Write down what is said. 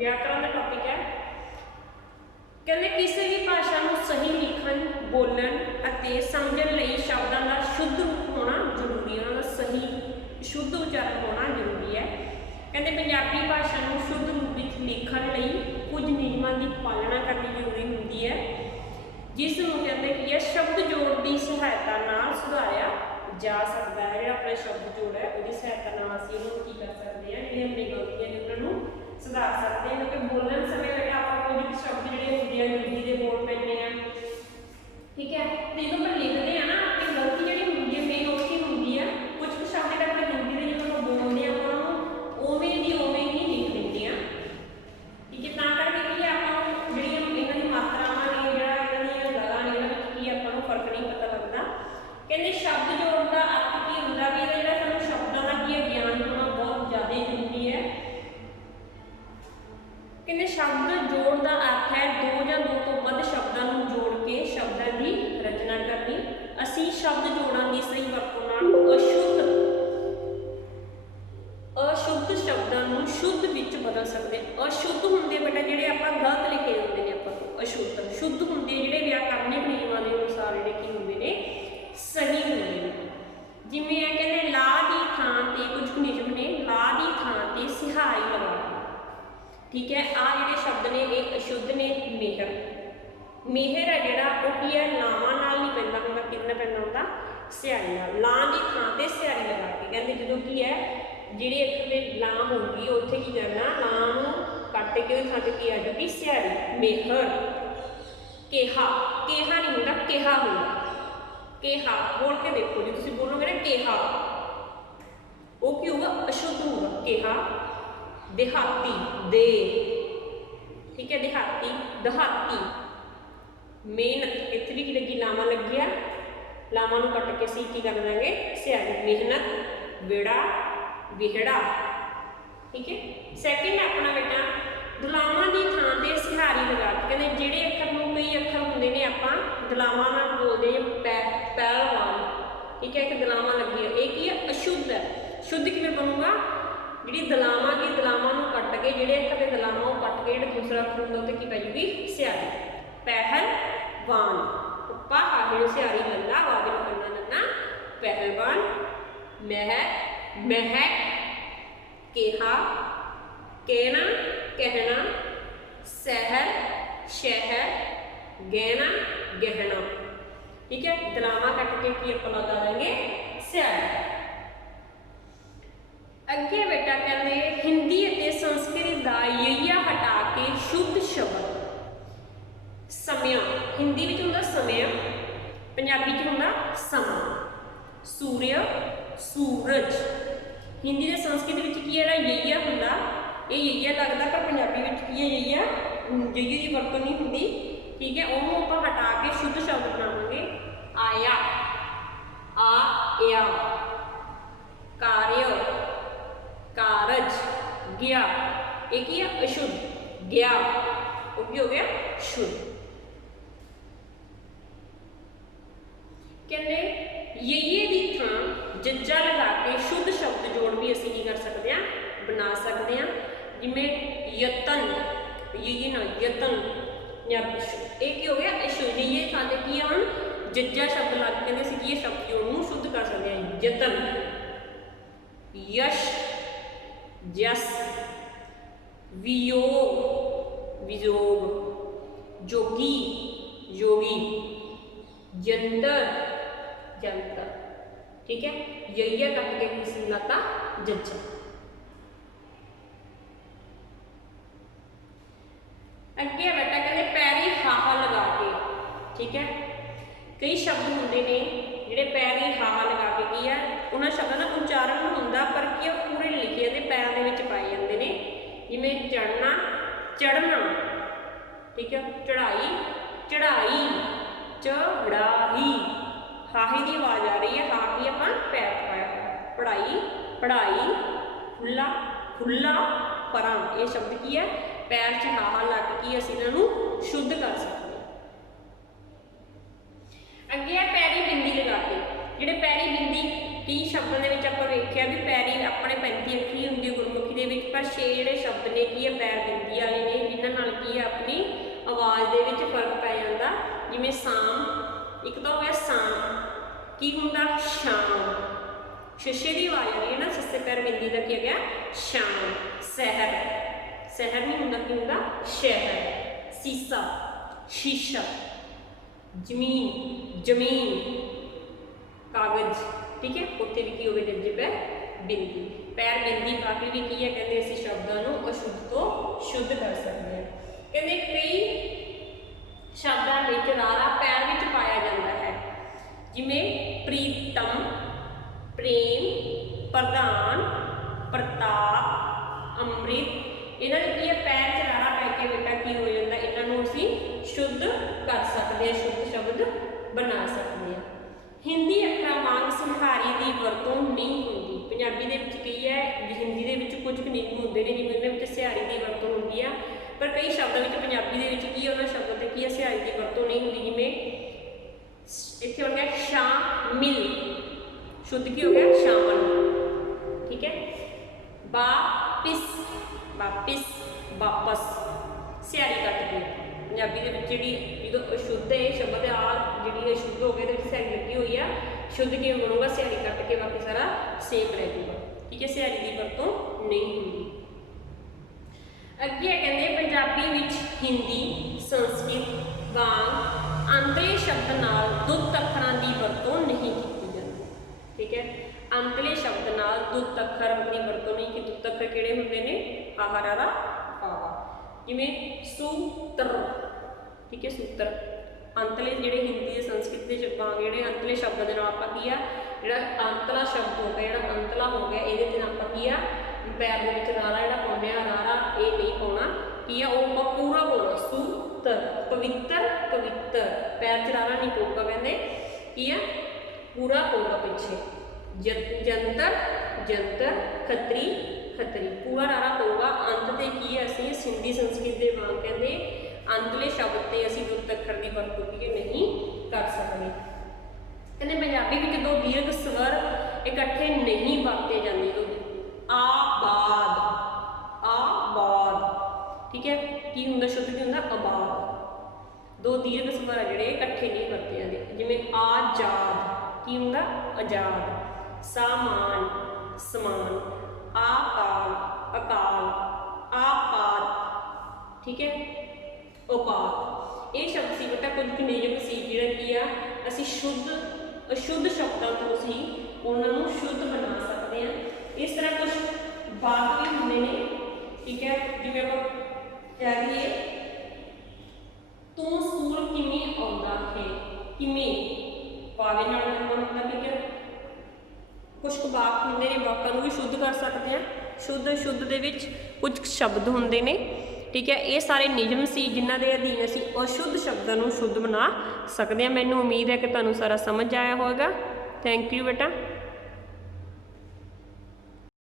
व्याकरण का टॉपिक है। कहते किसी भी भाषा को सही लिखण बोलन अते समझण लई शब्दां दा शुद्ध रूप होना जरूरी है, उन्हां दा सही शुद्ध उच्चारण होना जरूरी है। कहते पंजाबी भाषा को शुद्ध रूप विच लिखण लई कुछ नियमां की पालना करनी जरूरी हुंदी है, जिस नूं कहते कि है शब्द जोड़ की सहायता नाल सुधारिया जा सकता है। जो अपना शब्द जोड़ है उसकी सहायता नाल असीं इहनूं की कर सकते हैं, जिहड़ियां अपनी गलतियां ने उन्हां नूं सुधार सकते हैं। क्योंकि बोलने समय लगे आप कुछ शब्द जोड़े होंगे हिंदी के बोल पैने हैं, ठीक है, तो जो हम लिखते हैं ना अपनी गलती जी होंगी है मेन उसकी होंगी है। कुछ कुछ शब्द जो अपने हिंदी के जो बोलते हैं आप उवें दी उवें ही लिख लेते हैं, ठीक है। तां करके कि आप जी इन्हों की मात्रावां ने जो इन्होंने गल्लां ने इन्हां विच की आपां नूं फर्क नहीं पता लगता। कहते शब्द जोड़ का अर्थ की होंदा भी इहदा जिहड़ा सानूं शब्दां दा की ज्ञान होना बहुत ज़्यादा जरूरी है। कहते शब्द जोड़ का अर्थ है दो या दो तो वध शब्दों को जोड़ के शब्दों की रचना करनी। असी शब्द जोड़ों की सही वरतों नाल अशुद्ध शब्दों को शुद्ध विच बदल सकते। अशुद्ध होंगे बेटा जिहड़े आपां गलत लिखे होंगे ने आपां अशुद्ध, शुद्ध होंगे जिहड़े व्याकरणिक नियमां दे अनुसार जिहड़े की होंगे ने सही होंगे ने। जिवें है कहते ला की थां ते कुछ नियम ने ला की थां ते सिहाई लगा, ठीक है। आ जिहड़े शब्द ने ये अशुद्ध ने। मेहर मेहर है जिहड़ा वो की है लावां नाल नहीं पैंदा हुंदा, किहदे नाल पैंदा हुंदा सिहारी नाल। ला की थां ते सिहारी लगा के कहते जो की है जिहड़ी अखर ते लाम होगी उत्थे की करना लां नूं कट के उहदी थां ते की आ जाऊगी सिहारी। मेहर केहा केहा नहीं होंदा केहा होंदा। केहा बोल के देखो जी तुसीं बोलोगे ना केहा वो की होगा अशुद्ध होगा। केहा देहाती दे, ठीक है, देहाती दहाती। मेहनत इत्थे भी की लगी लावां लगी, लावां नूं कट के सी की कर देंगे सिहारी। मेहनत बेड़ा विहड़ा, ठीक है। सैकेंड अपना बेटा दलावां की थां ते सिहारी लगा के कहते जिहड़े अखर नूं कई अखर हुंदे ने आपां दलावां नाल बोलदे पहलवान, ठीक है, एक दलावां लगी है, एक ही है अशुद्ध है। शुद्ध किवें बनूगा जी दलावां की दलावां नूं कट के जिहड़े अखर दे दलावां वो कट के जिहड़ा दूसरा अखर हुंदा उत्ते की पै जूगी सिहारी। पहलवान पा हाहे सिहारी लल्ला वादे करना नन्ना पहलवान। महक महक केहा कहना कहना। सहर शहर गहना गहना, ठीक है। दलावां कट के की आप लगा देंगे सिहारी। अगे बेटा कहते हिंदी और संस्कृत का यइया हटा के शुद्ध शब्द समय। हिंदी में होंदा समय, पंजाबी च होंदा समा। सूर्य सूरज, हिंदी के संस्कृत में की है यइया होंदा, ये यइया लगता पर पंजाबी में की है यइया यइया की वरतों नहीं होंदी, ठीक है। उन्होंने आप हटा के शुद्ध शब्द बनावांगे आया आया। कार्य कारज गया, एक ही है अशुद्ध गया वो भी हो गया शुद्ध। कहते यइये दी थां जज्जा लगा के शुद्ध शब्द जोड़ भी असीं की कर सकते हैं बना सकते हैं। जिवें यतन यइये ना यतन या एक हो गया अशुद्ध। यइये थां ते की हम जज्जा शब्द ला के कहते असीं की शब्द जोड़ नूं शुद्ध कर सकते हैं। यतन यश जस वियोग वियोग। जोगी योगी। जंतर जंतर, ठीक है। यइया कट के किसी लाता जज्जा। अगे बेटा कहते पैरी हाहा लगा के, ठीक है। कई शब्द होंगे ने जिहड़े पैरी हाहा लगा के की है उन्होंने शब्दों का उच्चारण होंदा पर की पूरे लिखे ते पैरों के विच पाए जाते हैं। जिवें चढ़ना चढ़ना, ठीक है। चढ़ाई चढ़ाई चढ़ाई। हाही की आवाज़ आ रही है, हा की अपन पैर पाया। पढ़ाई पढ़ाई। खुला खुला परां, ये शब्द की है पैर च हाहा लग के असीं इन्हां नूं शुद्ध कर सकते हैं। अगे है पैरी बिंदी लगा के, जिहड़े पैरी बिंदी 30 ਸ਼ਬਦਾਂ ਦੇ ਵਿੱਚ ਆਪਾਂ ਵੇਖਿਆ ਵੀ ਪੈਰੀ ਆਪਣੇ 35 ਅੱਖਰੀ ਹੁੰਦੀ ਹੈ ਗੁਰਮੁਖੀ ਦੇ ਵਿੱਚ, ਪਰ 6 ਜਿਹੜੇ ਸ਼ਬਦ ਨੇ ਕੀ ਹੈ ਪੈਰ ਬਿੰਦੀ ਵਾਲੇ ਨੇ, ਜਿਨ੍ਹਾਂ ਨਾਲ ਕੀ ਹੈ ਆਪਣੀ ਆਵਾਜ਼ ਦੇ ਵਿੱਚ ਫਰਕ ਪੈ ਜਾਂਦਾ। ਜਿਵੇਂ ਸਾਮ, ਇੱਕ ਤਾਂ ਹੋ ਗਿਆ ਸਾਮ, ਕੀ ਹੁੰਦਾ ਸ਼ਾਮ, ਸ਼ਸ਼ੇ ਦੀ ਆਵਾਜ਼ ਆ ਰਹੀ ਹੈ ਨਾ, ਸੱਸੇ ਪੈਰ ਬਿੰਦੀ ਦਾ ਕੀ ਹੋ ਗਿਆ ਸ਼ਾਮ। ਸਹਿਰ, ਸਹਿਰ ਨਹੀਂ ਹੁੰਦਾ, ਕੀ ਹੁੰਦਾ ਸ਼ਹਿਰ। ਸੀਸਾ, ਸ਼ੀਸ਼ਾ। ਜ਼ਮੀਨ, ਜ਼ਮੀਨ। ਕਾਗਜ਼, ਠੀਕ ਹੈ, ਉੱਥੇ ਵੀ ਕੀ ਹੋਵੇ ਜੱਜੇ ਪੈਰ ਬਿੰਦੀ। ਪੈਰ ਬਿੰਦੀ ਪਾ ਕੇ ਵੀ ਕੀ ਹੈ ਕਹਿੰਦੇ ਅਸੀਂ ਸ਼ਬਦਾਂ ਨੂੰ ਅਸ਼ੁੱਧ ਤੋਂ ਸ਼ੁੱਧ ਕਰ ਸਕਦੇ ਹਾਂ। ਕਹਿੰਦੇ ਕਈ ਸ਼ਬਦਾਂ ਵਿੱਚ ਰਾਰਾ ਪੈਰ ਵਿੱਚ ਪਾਇਆ ਜਾਂਦਾ ਹੈ, ਜਿਵੇਂ ਪ੍ਰੀਤਮ, ਪ੍ਰੇਮ, ਪ੍ਰਧਾਨ, ਪ੍ਰਤਾਪ, ਅੰਮ੍ਰਿਤ। ਇਹਨਾਂ ਦੇ ਕੀ ਹੈ ਪੈਰ 'ਚ ਰਾਰਾ ਪੈ ਕੇ ਬੇਟਾ ਕੀ ਹੋ ਜਾਂਦਾ, ਇਹਨਾਂ ਨੂੰ ਅਸੀਂ ਸ਼ੁੱਧ ਕਰ ਸਕਦੇ ਹਾਂ, ਸ਼ੁੱਧ ਸ਼ਬਦ ਬਣਾ ਸਕਦੇ ਹਾਂ। ਹਿੰਦੀ ਅੱਖਰਾਂ ਵਾਂਗ ਸਿੰਹਾਰੀ ਦੀ ਵਰਤੋਂ ਨਹੀਂ ਹੁੰਦੀ। ਪੰਜਾਬੀ ਦੇ ਵਿੱਚ ਕੀ ਹੈ, ਹਿੰਦੀ ਦੇ ਵਿੱਚ ਕੁਝ ਕੁ ਨਿਯਮ ਹੁੰਦੇ ਨੇ, ਜਿਵੇਂ ਉਹਨਾਂ ਵਿੱਚ ਸਿਹਾਰੀ ਦੀ ਵਰਤੋਂ ਹੁੰਦੀ ਆ, ਪਰ ਕਈ ਸ਼ਬਦਾਂ ਵਿੱਚ ਪੰਜਾਬੀ ਦੇ ਵਿੱਚ ਕੀ ਉਹਨਾਂ ਸ਼ਬਦਾਂ 'ਤੇ ਕੀ ਹੈ ਸਿਹਾਰੀ ਦੀ ਵਰਤੋਂ ਨਹੀਂ ਹੁੰਦੀ। ਜਿਵੇਂ ਇੱਥੇ ਹੋ ਗਿਆ ਸ਼ਾਮਿਲ, ਸ਼ੁੱਧ ਕੀ ਹੋ ਗਿਆ ਸ਼ਾਮਲ, ਠੀਕ ਹੈ। ਵਾਪਿਸ, ਵਾਪਿਸ, ਵਾਪਸ, ਸਿਹਾਰੀ ਕੱਟ ਕੇ। ਪੰਜਾਬੀ ਦੇ ਵਿੱਚ ਜਿਹੜੀ ਜਦੋਂ ਅਸ਼ੁੱਧ ਹੈ ਸ਼ਬਦ ਆ ਜਿਹੜੀ ਅਸ਼ੁੱਧ ਹੋ ਗਿਆ ਇਹਦੇ ਵਿੱਚ ਸਿਹਾਰੀ ਲੱਗੀ ਹੋਈ ਆ, ਸ਼ੁੱਧ ਕਿਵੇਂ ਬਣੂਗਾ ਸਿਹਾਰੀ ਕੱਟ ਕੇ, ਬਾਕੀ ਸਾਰਾ ਸੇਮ ਰਹਿ ਜੂਗਾ, ਠੀਕ ਹੈ। ਸਿਹਾਰੀ ਦੀ ਵਰਤੋਂ ਨਹੀਂ ਹੁੰਦੀ। ਅੱਗੇ ਕਹਿੰਦੇ ਪੰਜਾਬੀ ਵਿੱਚ ਹਿੰਦੀ, ਸੰਸਕ੍ਰਿਤ ਵਾਂਗ ਅੰਤਲੇ ਸ਼ਬਦ ਨਾਲ ਦੁੱਤ ਅੱਖਰਾਂ ਦੀ ਵਰਤੋਂ ਨਹੀਂ ਕੀਤੀ ਜਾਂਦੀ, ਠੀਕ ਹੈ। ਅੰਤਲੇ ਸ਼ਬਦ ਨਾਲ ਦੁੱਤ ਅੱਖਰ ਦੀ ਵਰਤੋਂ ਨਹੀਂ ਕੀਤੀ। ਦੁੱਤ ਅੱਖਰ ਕਿਹੜੇ ਹੁੰਦੇ ਨੇ, ਹਾਹਾ ਰਾਰਾ ਪਾਵਾ। ਜਿਵੇਂ ਸੂਤਰ, ਠੀਕ ਹੈ, ਸੂਤਰ। ਅੰਤਲੇ ਜਿਹੜੇ ਹਿੰਦੀ ਦੇ ਸੰਸਕ੍ਰਿਤ ਦੇ ਵਾਂਗ ਜਿਹੜੇ ਅੰਤਲੇ ਸ਼ਬਦਾਂ ਦੇ ਨਾਲ ਆਪਾਂ ਕੀ ਆ ਜਿਹੜਾ ਅੰਤਲਾ ਸ਼ਬਦ ਹੋ ਗਿਆ, ਜਿਹੜਾ ਅੰਤਲਾ ਹੋ ਗਿਆ, ਇਹਦੇ ਤੇ ਆਪਾਂ ਕੀ ਆ ਪੈਰ ਦੇ ਵਿੱਚ ਰਾਰਾ ਜਿਹੜਾ ਪਾਉਂਦੇ ਆ, ਰਾਰਾ ਇਹ ਨਹੀਂ ਪਾਉਣਾ, ਕੀ ਆ ਉਹ ਆਪਾਂ ਪੂਰਾ ਪਾਉਣਾ। ਸੂਤਰ, ਪਵਿੱਤਰ, ਪਵਿੱਤਰ, ਪੈਰ 'ਚ ਰਾਰਾ ਨਹੀਂ ਪਊਗਾ, ਕਹਿੰਦੇ ਕੀ ਆ ਪੂਰਾ ਪਊਗਾ ਪਿੱਛੇ। ਜੰਤਰ, ਜੰਤਰ, ਖੱਤਰੀ, ਖੱਤਰੀ, ਪੂਰਾ ਰਾਰਾ ਪਊਗਾ। ਅੰਤ ਤੇ ਕੀ ਹੈ ਅਸੀਂ ਹਿੰਦੀ ਸੰਸਕ੍ਰਿਤ ਦੇ ਵਾਂਗ ਕਹਿੰਦੇ ਅੰਤਲੇ ਸ਼ਬਦ ਤੇ ਅਸੀਂ ਦੁੱਤ ਅੱਖਰ ਦੀ ਵਰਤੋਂ ਕੀ ਨਹੀਂ ਕਰ ਸਕਦੇ। ਕਹਿੰਦੇ ਪੰਜਾਬੀ ਵਿੱਚ ਦੋ ਦੀਰਘ ਸਵਰ ਇਕੱਠੇ ਨਹੀਂ ਵਰਤੇ ਜਾਂਦੇ। ਆਬਾਦ, ਆਬਾਦ, ਠੀਕ ਹੈ। ਕੀ ਹੁੰਦਾ ਸ਼ੁੱਧ ਕੀ ਹੁੰਦਾ ਆਬਾਦ। ਦੋ ਦੀਰਘ ਸਵਰ ਆ ਜਿਹੜੇ ਇਕੱਠੇ ਨਹੀਂ ਵਰਤੇ ਜਾਂਦੇ। ਜਿਵੇਂ ਆਜ਼ਾਦ, ਕੀ ਹੁੰਦਾ ਆਜ਼ਾਦ। ਸਾਮਾਨ, ਸਮਾਨ। ਆਕਾਲ, ਅਕਾਲ। ਆਪਾਤ, ਠੀਕ ਹੈ, ਉਪਾਤ। ਇਹ ਸ਼ਬਦ ਸੀ ਬੇਟਾ ਕੁਝ ਕੁ ਨਿਯਮ ਸੀ ਜਿਹੜਾ ਕੀ ਆ ਅਸੀਂ ਸ਼ੁੱਧ ਅਸ਼ੁੱਧ ਸ਼ਬਦਾਂ ਤੋਂ ਅਸੀਂ ਉਹਨਾਂ ਨੂੰ ਸ਼ੁੱਧ ਬਣਾ ਸਕਦੇ ਹਾਂ। ਇਸ ਤਰ੍ਹਾਂ ਕੁਝ ਵਾਕ ਵੀ ਹੁੰਦੇ ਨੇ, ਠੀਕ ਹੈ। ਜਿਵੇਂ ਆਪਾਂ ਕਹਿ ਦਈਏ ਤੂੰ ਸਕੂਲ ਕਿਵੇਂ ਆਉਂਦਾ ਹੈ, ਕਿਵੇਂ ਪਾਵੇ ਨਾਲ ਹੁੰਦਾ, ਠੀਕ ਹੈ। ਕੁਝ ਕੁ ਵਾਕ ਹੁੰਦੇ ਨੇ, ਵਾਕਾਂ ਨੂੰ ਵੀ ਸ਼ੁੱਧ ਕਰ ਸਕਦੇ ਹਾਂ। ਸ਼ੁੱਧ ਅਸ਼ੁੱਧ ਦੇ ਵਿੱਚ ਕੁਝ ਸ਼ਬਦ ਹੁੰਦੇ ਨੇ, ਠੀਕ ਹੈ। ਇਹ ਸਾਰੇ ਨਿਯਮ ਸੀ ਜਿਨ੍ਹਾਂ ਦੇ ਅਧੀਨ ਅਸੀਂ ਅਸ਼ੁੱਧ ਸ਼ਬਦਾਂ ਨੂੰ ਸ਼ੁੱਧ ਬਣਾ ਸਕਦੇ ਹਾਂ। ਮੈਨੂੰ ਉਮੀਦ ਹੈ ਕਿ ਤੁਹਾਨੂੰ ਸਾਰਾ ਸਮਝ ਆਇਆ ਹੋਵੇਗਾ। ਥੈਂਕ ਯੂ ਬੇਟਾ।